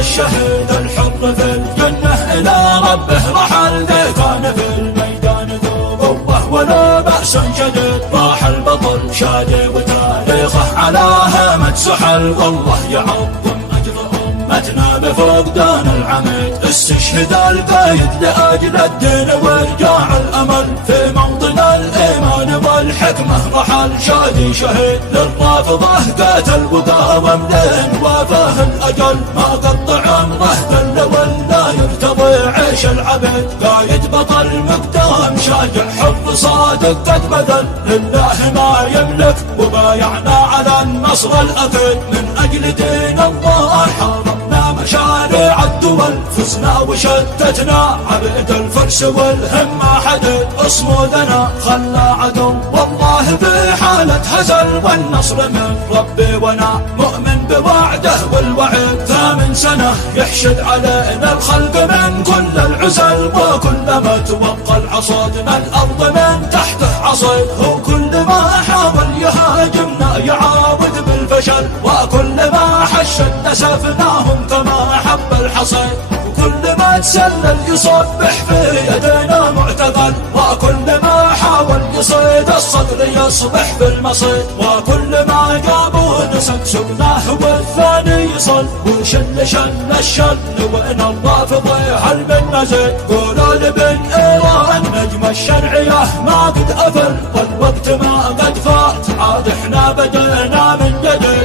الشهيد الحر في الجنة إلى ربه رحل ذي كان في الميدان ذو قوة ولا بأس شديد راح البطل شادي وتاريخه على هامة سحل والله يعظم أجر أمتنا بفقدان العميد استشهد القايد لأجل الدين وارجاع الأمل في موطن الإيمان والحكمة رحل شادي شهيد للرافضة قاتل وقاوم لين وافاه الأجل ما قطع عمره ذل ولا يرتضي عيش العبد قايد بطل مقدام شاجع حر صادق قد بذل لله ما يملك وبايعنا على النصر الأكيد من أجل دين الله حاربنا مشاريع الدول فزنا وشتتنا عبد الفرس والهمة حدد اصمودنا خلى عدو والله في حالة هزل والنصر من ربي وانا مؤمن بوعده والوعد 8 سنة يحشد علينا الخلق من كل العزل وكلما توقع العصادنا الأرض من تحته عصيد وكل ما حاول يهاجمنا يعاود بالفشل وكل ما حشد نسفناهم كما حب الحصيد وكل ما تسلل يصبح في يدينا معتقل وكل ما حاول يصيد الصدر يصبح في المصيد وكل ما جابوا نسك سقناه والثاني يصل وشل الشل وإن الرافض هل بالنزل قولوا لبن إيران نجم الشرعية ما قد أفل والوقت ما قد فات عاد احنا بدينا من جديد